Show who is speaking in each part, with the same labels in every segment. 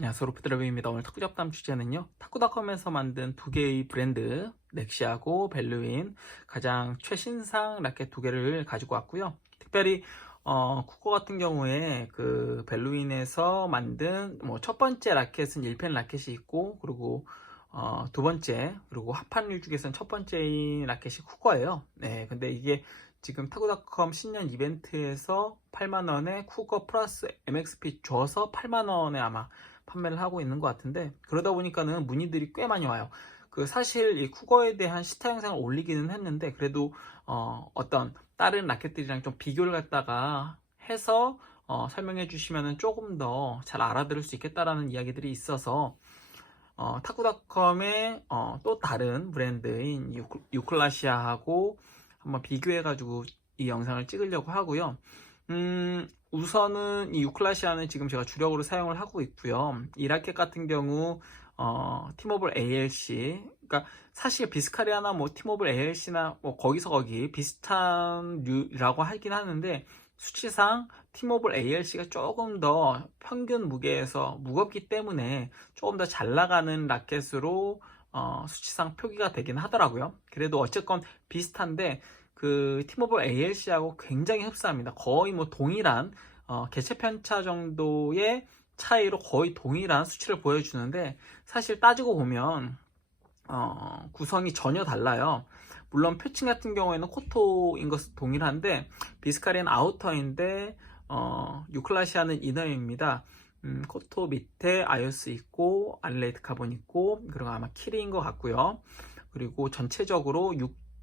Speaker 1: 안녕하세요 로프드라비입니다. 오늘 탁구 잡담 주제는요 탁구닷컴에서 만든 두 개의 브랜드 넥시하고 벨루인 가장 최신상 라켓 두 개를 가지고 왔고요. 특별히 어, 쿠커 같은 경우에 그 벨루인에서 만든 뭐 첫 번째 라켓은 1펜 라켓이 있고 그리고 어, 두 번째 그리고 합판류 중에서는 첫 번째인 라켓이 쿠커예요. 네 근데 이게 지금 타구닷컴 신년 이벤트에서 8만원에 쿠거 플러스 MXP 줘서 8만원에 아마 판매를 하고 있는 것 같은데 그러다 보니까는 문의들이 꽤 많이 와요. 그 사실 이 쿠거에 대한 시타 영상을 올리기는 했는데 그래도 어, 떤 다른 라켓들이랑 좀 비교를 갖다가 해서 어, 설명해 주시면은 조금 더 잘 알아들을 수 있겠다라는 이야기들이 있어서 어, 타쿠닷컴의 어, 또 다른 브랜드인 유클, 유클라시아하고 한번 비교해 가지고 이 영상을 찍으려고 하고요. 음, 우선은 이 유클라시아는 지금 제가 주력으로 사용을 하고 있고요. 이 라켓 같은 경우 어, 티모블 ALC 그러니까 사실 비스카리아나 뭐 티모블 ALC나 뭐 거기서 거기 비슷한 류라고 하긴 하는데 수치상 티모블 ALC가 조금 더 평균 무게에서 무겁기 때문에 조금 더 잘 나가는 라켓으로 어, 수치상 표기가 되긴 하더라고요. 그래도 어쨌건 비슷한데 그 티모블 ALC하고 굉장히 흡사합니다. 거의 뭐 동일한 어, 개체 편차 정도의 차이로 거의 동일한 수치를 보여주는데 사실 따지고 보면 어, 구성이 전혀 달라요. 물론 표층 같은 경우에는 코토인 것은 동일한데 비스카리는 아우터인데 어, 유클라시아는 이너입니다. 음, 코토 밑에 아이오스 있고 알레이트 카본 있고 그리고 아마 키리인 것 같고요. 그리고 전체적으로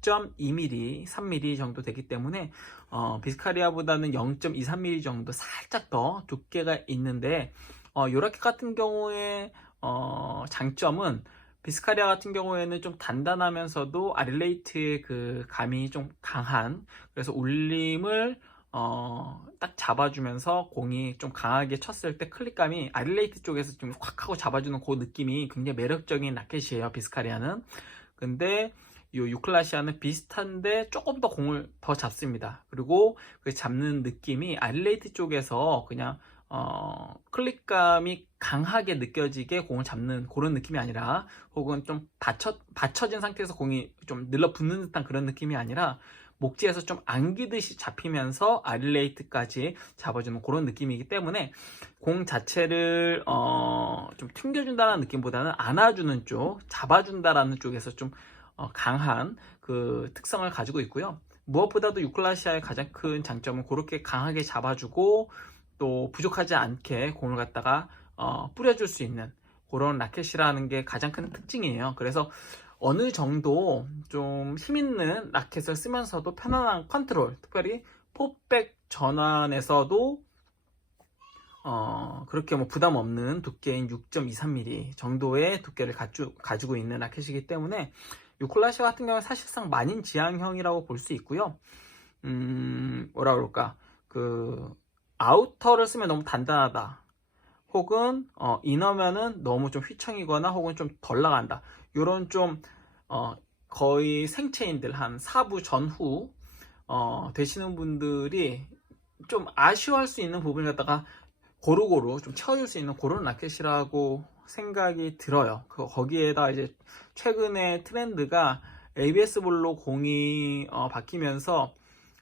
Speaker 1: 6.2mm, 3mm 정도 되기 때문에 어, 비스카리아보다는 0.23mm 정도 살짝 더 두께가 있는데 어, 요라켓 같은 경우에 어, 장점은 비스카리아 같은 경우에는 좀 단단하면서도 아릴레이트의 그 감이 좀 강한 그래서 울림을 어, 딱 잡아주면서 공이 좀 강하게 쳤을 때 클릭감이 아릴레이트 쪽에서 좀 확 하고 잡아주는 그 느낌이 굉장히 매력적인 라켓이에요 비스카리아는. 근데 이 유클라시아는 비슷한데 조금 더 공을 더 잡습니다. 그리고 그 잡는 느낌이 아릴레이트 쪽에서 그냥 어, 클릭감이 강하게 느껴지게 공을 잡는 그런 느낌이 아니라 혹은 좀 받쳐, 받쳐진 상태에서 공이 좀 늘러붙는 듯한 그런 느낌이 아니라 목지에서 좀 안기듯이 잡히면서 아릴레이트까지 잡아주는 그런 느낌이기 때문에 공 자체를 어, 좀 튕겨준다는 느낌보다는 안아주는 쪽, 잡아준다라는 쪽에서 좀 어, 강한 그 특성을 가지고 있고요. 무엇보다도 유클라시아의 가장 큰 장점은 그렇게 강하게 잡아주고 또 부족하지 않게 공을 갖다가 어, 뿌려줄 수 있는 그런 라켓이라는 게 가장 큰 특징이에요. 그래서 어느 정도 좀 힘있는 라켓을 쓰면서도 편안한 컨트롤, 특별히 포백 전환에서도 어, 그렇게 뭐 부담 없는 두께인 6.23mm 정도의 두께를 가주, 가지고 있는 라켓이기 때문에 유콜라시아 같은 경우는 사실상 만인 지향형이라고 볼 수 있고요. 음, 뭐라 그럴까. 그, 아우터를 쓰면 너무 단단하다. 혹은, 어, 이너면은 너무 좀 휘청이거나 혹은 좀 덜 나간다. 요런 좀, 어, 거의 생체인들 한 4부 전후, 어, 되시는 분들이 좀 아쉬워할 수 있는 부분을 갖다가 고루고루 좀 채워줄 수 있는 그런 라켓이라고 생각이 들어요. 그 거기에다 이제 최근에 트렌드가 ABS 볼로 공이 어, 바뀌면서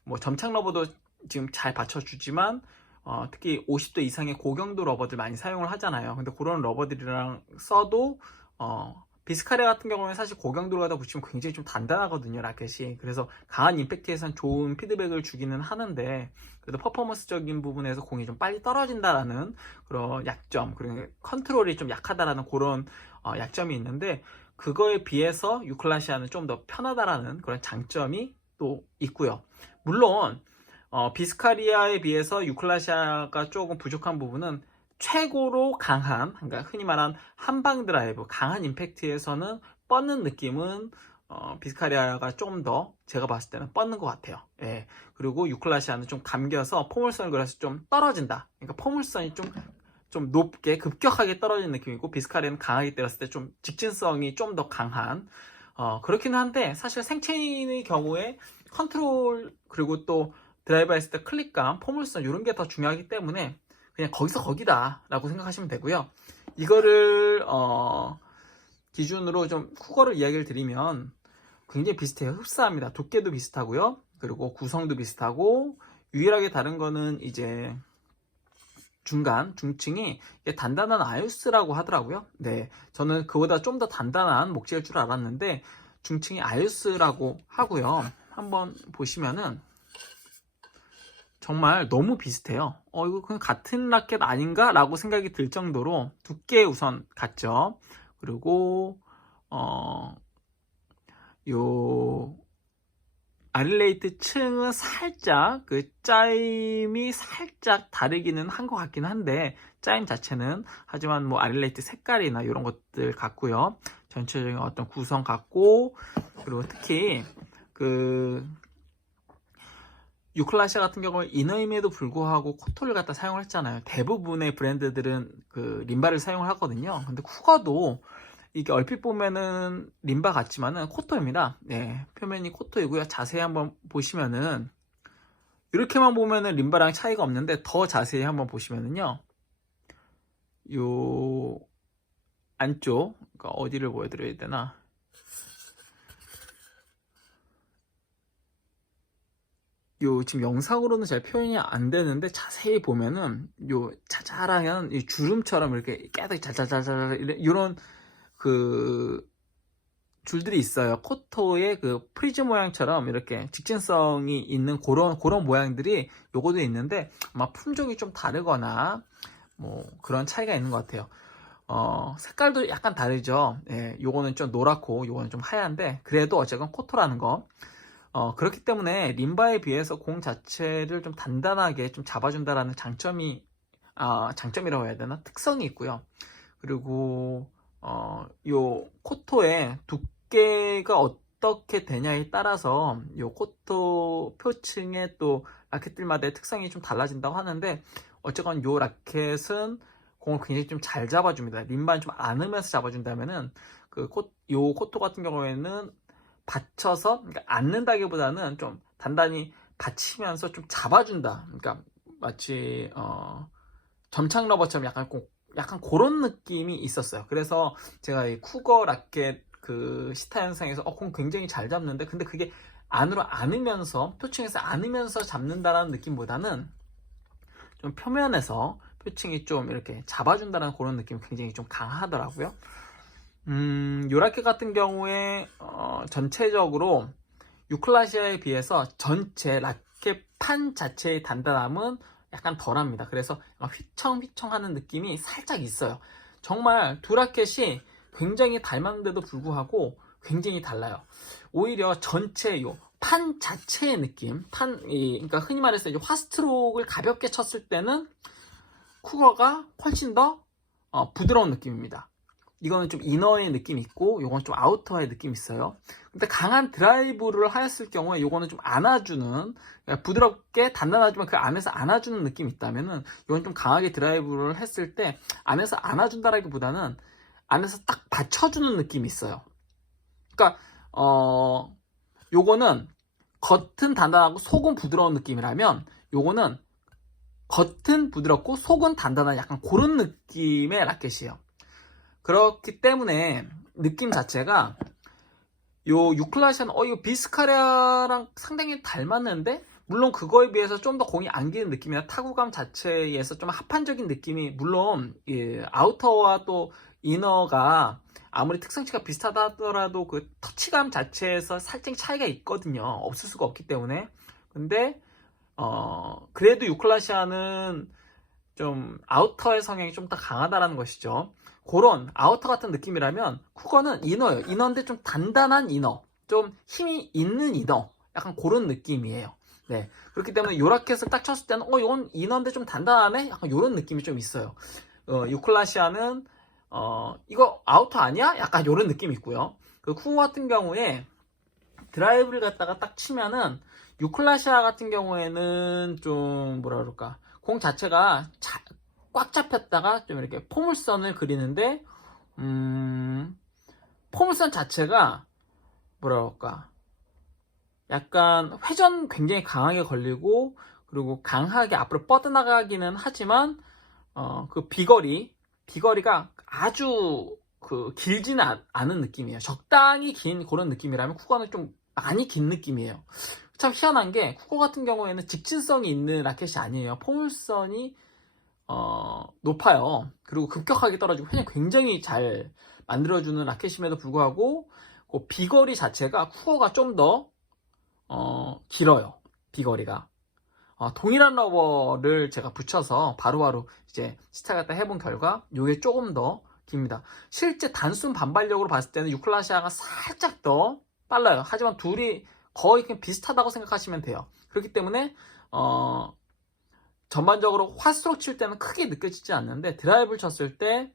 Speaker 1: 뭐 점착 러버도 지금 잘 받쳐주지만 어, 특히 50도 이상의 고경도 러버들 많이 사용을 하잖아요. 근데 그런 러버들이랑 써도 어, 비스카레 같은 경우는 사실 고경도로 가다 붙이면 굉장히 좀 단단하거든요 라켓이. 그래서 강한 임팩트에선 좋은 피드백을 주기는 하는데 그래도 퍼포먼스적인 부분에서 공이 좀 빨리 떨어진다라는 그런 약점 그리고 컨트롤이 좀 약하다라는 그런 어, 약점이 있는데 그거에 비해서 유클라시아는 좀 더 편하다라는 그런 장점이 또 있고요. 물론 어, 비스카리아에 비해서 유클라시아가 조금 부족한 부분은 최고로 강한, 그러니까 흔히 말하는 한방 드라이브, 강한 임팩트에서는 뻗는 느낌은 어, 비스카리아가 좀 더 제가 봤을 때는 뻗는 것 같아요. 예. 그리고 유클라시아는 좀 감겨서 포물선을 그래서 좀 떨어진다. 그러니까 포물선이 좀, 좀 높게 급격하게 떨어지는 느낌이고 비스카리아는 강하게 때렸을 때 좀 직진성이 좀 더 강한 어, 그렇기는 한데 사실 생체인의 경우에 컨트롤 그리고 또 드라이버 했을 때 클릭감, 포물선 이런 게 더 중요하기 때문에 그냥 거기서 거기다 라고 생각하시면 되고요 이거를 어, 기준으로 좀 쿠거를 이야기를 드리면 굉장히 비슷해요. 흡사합니다. 두께도 비슷하고요. 그리고 구성도 비슷하고 유일하게 다른 거는 이제 중간 중층이 단단한 아유스라고 하더라고요. 네, 저는 그보다 좀 더 단단한 목재일 줄 알았는데 중층이 아유스라고 하고요. 한번 보시면은 정말 너무 비슷해요. 어, 이거 그냥 같은 라켓 아닌가? 라고 생각이 들 정도로 두께 우선 같죠. 그리고, 어, 요, 아릴레이트 층은 살짝, 그, 짜임이 살짝 다르기는 한 것 같긴 한데, 짜임 자체는, 하지만 뭐, 아릴레이트 색깔이나 이런 것들 같고요. 전체적인 어떤 구성 같고, 그리고 특히, 그, 유클라시아 같은 경우는 이너임에도 불구하고 코토를 갖다 사용을 했잖아요. 대부분의 브랜드들은 그 림바를 사용을 하거든요. 근데 쿠가도 이게 얼핏 보면은 림바 같지만은 코토입니다. 네, 표면이 코토이고요. 자세히 한번 보시면은 이렇게만 보면은 림바랑 차이가 없는데 더 자세히 한번 보시면은요. 요 안쪽 그러니까 어디를 보여드려야 되나? 요 지금 영상으로는 잘 표현이 안 되는데 자세히 보면은 요 자잘한 이 주름처럼 이렇게 깨끗이 잘잘잘잘 이런 그 줄들이 있어요. 코토의 그 프리즈 모양처럼 이렇게 직진성이 있는 그런 그런 모양들이 요거도 있는데 아마 품종이 좀 다르거나 뭐 그런 차이가 있는 것 같아요. 어, 색깔도 약간 다르죠. 예, 요거는 좀 노랗고 요거는 좀 하얀데 그래도 어쨌건 코토라는 거. 어, 그렇기 때문에 림바에 비해서 공 자체를 좀 단단하게 좀 잡아준다라는 장점이, 아, 장점이라고 해야 되나? 특성이 있고요. 그리고, 어, 요 코토의 두께가 어떻게 되냐에 따라서 요 코토 표층의 또 라켓들마다의 특성이 좀 달라진다고 하는데, 어쨌건 요 라켓은 공을 굉장히 좀 잘 잡아줍니다. 림바는 좀 안으면서 잡아준다면은, 그 코, 요 코토 같은 경우에는 받쳐서 그러니까 앉는다기보다는 좀 단단히 받치면서 좀 잡아준다. 그러니까 마치 어, 점착 러버처럼 약간 꼭 약간 그런 느낌이 있었어요. 그래서 제가 이 쿠거 라켓 그 시타 영상에서 어, 공 굉장히 잘 잡는데 근데 그게 안으로 안으면서 표층에서 안으면서 잡는다라는 느낌보다는 좀 표면에서 표층이 좀 이렇게 잡아준다는 그런 느낌이 굉장히 좀 강하더라고요. 음, 요라켓 같은 경우에 어, 전체적으로 유클라시아에 비해서 전체 라켓판 자체의 단단함은 약간 덜합니다. 그래서 휘청휘청하는 느낌이 살짝 있어요. 정말 두 라켓이 굉장히 닮았는데도 불구하고 굉장히 달라요. 오히려 전체 요 판 자체의 느낌, 판, 이, 그러니까 흔히 말해서 이제 화스트로크를 가볍게 쳤을 때는 쿠거가 훨씬 더 어, 부드러운 느낌입니다. 이거는 좀 이너의 느낌이 있고 요건 좀 아우터의 느낌이 있어요. 근데 강한 드라이브를 하였을 경우에 요거는 좀 안아주는 그러니까 부드럽게 단단하지만 그 안에서 안아주는 느낌이 있다면은 이건 좀 강하게 드라이브를 했을 때 안에서 안아준다라기보다는 안에서 딱 받쳐주는 느낌이 있어요. 그러니까 어 요거는 겉은 단단하고 속은 부드러운 느낌이라면 요거는 겉은 부드럽고 속은 단단한 약간 그런 느낌의 라켓이에요. 그렇기 때문에 느낌 자체가 요 유클라시안 어 이거 비스카랴랑 상당히 닮았는데 물론 그거에 비해서 좀 더 공이 안기는 느낌이나 타구감 자체에서 좀 합판적인 느낌이 물론 예, 아우터와 또 이너가 아무리 특성치가 비슷하다 하더라도 그 터치감 자체에서 살짝 차이가 있거든요. 없을 수가 없기 때문에. 근데 어 그래도 유클라시아는 좀 아우터의 성향이 좀 더 강하다라는 것이죠. 그런 아우터 같은 느낌이라면 쿠거는 이너예요. 이너인데 좀 단단한 이너, 좀 힘이 있는 이너, 약간 그런 느낌이에요. 네. 그렇기 때문에 요 라켓을 딱 쳤을 때는 어 이건 이너인데 좀 단단하네? 약간 이런 느낌이 좀 있어요. 어, 유클라시아는 어 이거 아우터 아니야? 약간 이런 느낌이 있고요. 그 쿠거 같은 경우에 드라이브를 갖다가 딱 치면은 유클라시아 같은 경우에는 좀 뭐라 그럴까 공 자체가 자, 꽉 잡혔다가 좀 이렇게 포물선을 그리는데 음, 포물선 자체가 그럴까 약간 회전 굉장히 강하게 걸리고 그리고 강하게 앞으로 뻗어나가기는 하지만 어, 그 비거리 비거리가 아주 그 길지는 않- 않은 느낌이에요. 적당히 긴 그런 느낌이라면 쿠거는 좀 많이 긴 느낌이에요. 참 희한한 게 쿠거 같은 경우에는 직진성이 있는 라켓이 아니에요. 포물선이 어, 높아요. 그리고 급격하게 떨어지고 그냥 굉장히 잘 만들어주는 라켓임에도 불구하고 그 비거리 자체가 쿠거가 좀더 어, 길어요. 비거리가. 어, 동일한 러버를 제가 붙여서 바로바로 이제 시타 갖다 해본 결과 이게 조금 더 깁니다. 실제 단순 반발력으로 봤을 때는 유클라시아가 살짝 더 빨라요. 하지만 둘이 거의 그냥 비슷하다고 생각하시면 돼요. 그렇기 때문에 어, 전반적으로 화스트로크 칠 때는 크게 느껴지지 않는데 드라이브를 쳤을 때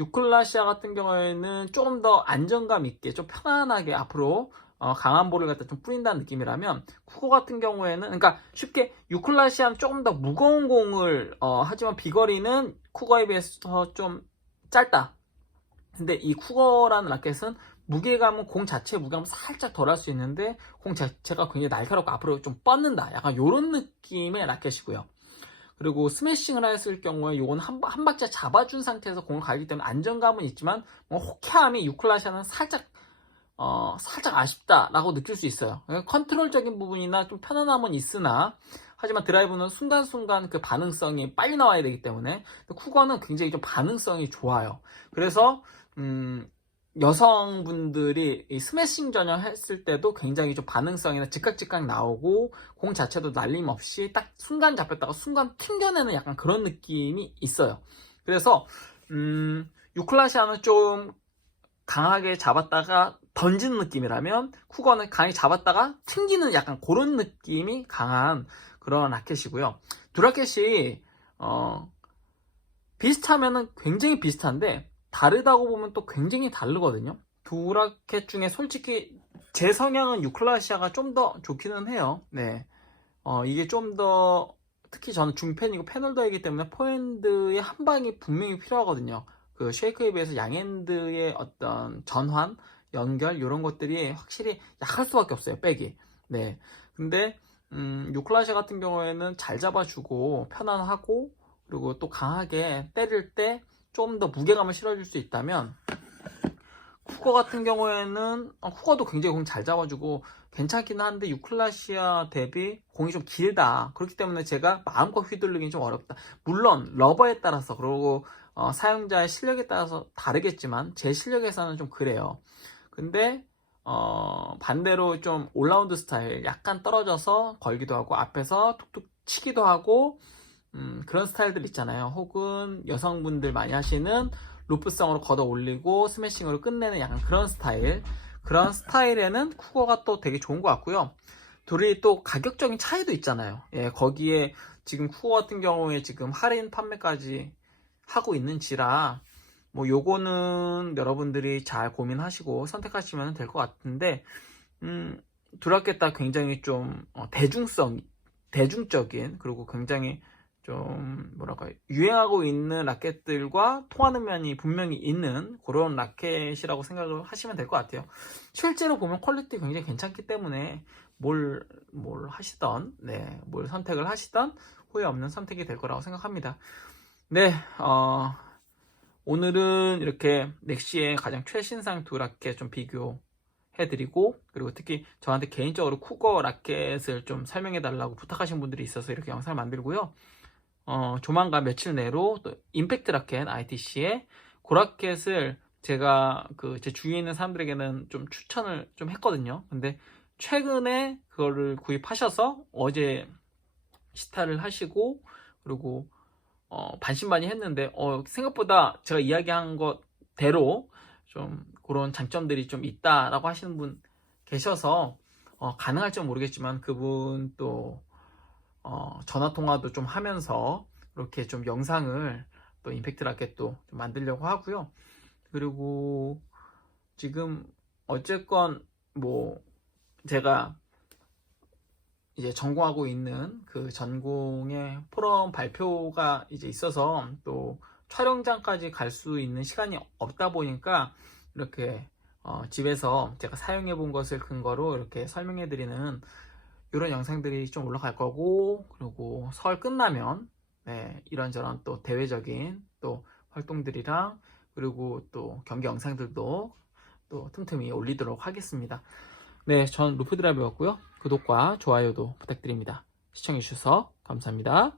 Speaker 1: 유클라시아 같은 경우에는 조금 더 안정감 있게 좀 편안하게 앞으로 어, 강한 볼을 갖다 좀 뿌린다는 느낌이라면 쿠거 같은 경우에는 그러니까 쉽게 유클라시아는 조금 더 무거운 공을 어, 하지만 비거리는 쿠거에 비해서 좀 짧다. 근데 이 쿠거라는 라켓은 무게감은 공 자체의 무게감은 살짝 덜 할 수 있는데 공 자체가 굉장히 날카롭고 앞으로 좀 뻗는다. 약간 이런 느낌의 라켓이고요. 그리고 스매싱을 했을 경우에 요건 한, 한 박자 잡아준 상태에서 공을 가기 때문에 안정감은 있지만 뭐 호쾌함이 유클라시아는 살짝 어, 살짝 아쉽다라고 느낄 수 있어요. 그러니까 컨트롤적인 부분이나 좀 편안함은 있으나 하지만 드라이브는 순간순간 그 반응성이 빨리 나와야 되기 때문에 쿠거는 굉장히 좀 반응성이 좋아요. 그래서 음, 여성분들이 이 스매싱 전혀 했을 때도 굉장히 좀 반응성이나 즉각즉각 나오고 공 자체도 날림 없이 딱 순간 잡혔다가 순간 튕겨내는 약간 그런 느낌이 있어요. 그래서 음, 유클라시아는 좀 강하게 잡았다가 던지는 느낌이라면 쿠거는 강하게 잡았다가 튕기는 약간 그런 느낌이 강한 그런 라켓이고요. 두 라켓이 어, 비슷하면은 굉장히 비슷한데 다르다고 보면 또 굉장히 다르거든요. 두 라켓 중에 솔직히 제 성향은 유클라시아가 좀 더 좋기는 해요. 네. 어, 이게 좀 더 특히 저는 중팬이고 패널더이기 때문에 포핸드의 한 방이 분명히 필요하거든요. 그 쉐이크에 비해서 양핸드의 어떤 전환, 연결 이런 것들이 확실히 약할 수밖에 없어요. 백이. 네. 근데 음, 유클라시아 같은 경우에는 잘 잡아주고 편안하고 그리고 또 강하게 때릴 때 좀 더 무게감을 실어줄 수 있다면 쿠거 같은 경우에는 어, 쿠거도 굉장히 공 잘 잡아주고 괜찮긴 한데 유클라시아 대비 공이 좀 길다. 그렇기 때문에 제가 마음껏 휘둘르긴 좀 어렵다. 물론 러버에 따라서 그리고 어, 사용자의 실력에 따라서 다르겠지만 제 실력에서는 좀 그래요. 근데 어, 반대로 좀 올라운드 스타일 약간 떨어져서 걸기도 하고 앞에서 툭툭 치기도 하고 음, 그런 스타일들 있잖아요. 혹은 여성분들 많이 하시는 루프성으로 걷어 올리고 스매싱으로 끝내는 약간 그런 스타일. 그런 스타일에는 쿠거가 또 되게 좋은 것 같고요. 둘이 또 가격적인 차이도 있잖아요. 예, 거기에 지금 쿠거 같은 경우에 지금 할인 판매까지 하고 있는지라 뭐 요거는 여러분들이 잘 고민하시고 선택하시면 될 것 같은데 음, 두라켓다 굉장히 좀 어, 대중성 대중적인 그리고 굉장히 좀 뭐랄까 유행하고 있는 라켓들과 통하는 면이 분명히 있는 그런 라켓이라고 생각을 하시면 될 것 같아요. 실제로 보면 퀄리티 굉장히 괜찮기 때문에 뭘, 뭘 하시던, 네, 뭘 선택을 하시던 후회 없는 선택이 될 거라고 생각합니다. 네, 어, 오늘은 이렇게 넥시의 가장 최신상 두 라켓 좀 비교 해드리고 그리고 특히 저한테 개인적으로 쿠거 라켓을 좀 설명해 달라고 부탁하신 분들이 있어서 이렇게 영상을 만들고요. 어, 조만간 며칠 내로 또 임팩트 라켓 ITC의 그 라켓을 제가 그 제 주위에 있는 사람들에게는 좀 추천을 좀 했거든요. 근데 최근에 그거를 구입하셔서 어제 시타를 하시고 그리고 어, 반신반의 했는데 어, 생각보다 제가 이야기한 것대로 좀 그런 장점들이 좀 있다라고 하시는 분 계셔서 어, 가능할지 모르겠지만 그분 또 어, 전화 통화도 좀 하면서 이렇게 좀 영상을 또 임팩트 라켓도 좀 만들려고 하고요. 그리고 지금 어쨌건 뭐 제가 이제 전공하고 있는 그 전공의 포럼 발표가 이제 있어서 또 촬영장까지 갈 수 있는 시간이 없다 보니까 이렇게 어, 집에서 제가 사용해 본 것을 근거로 이렇게 설명해 드리는 이런 영상들이 좀 올라갈 거고 그리고 설 끝나면 네, 이런저런 또 대외적인 또 활동들이랑 그리고 또 경기 영상들도 또 틈틈이 올리도록 하겠습니다. 네, 전 루프 드라이버였고요. 구독과 좋아요도 부탁드립니다. 시청해주셔서 감사합니다.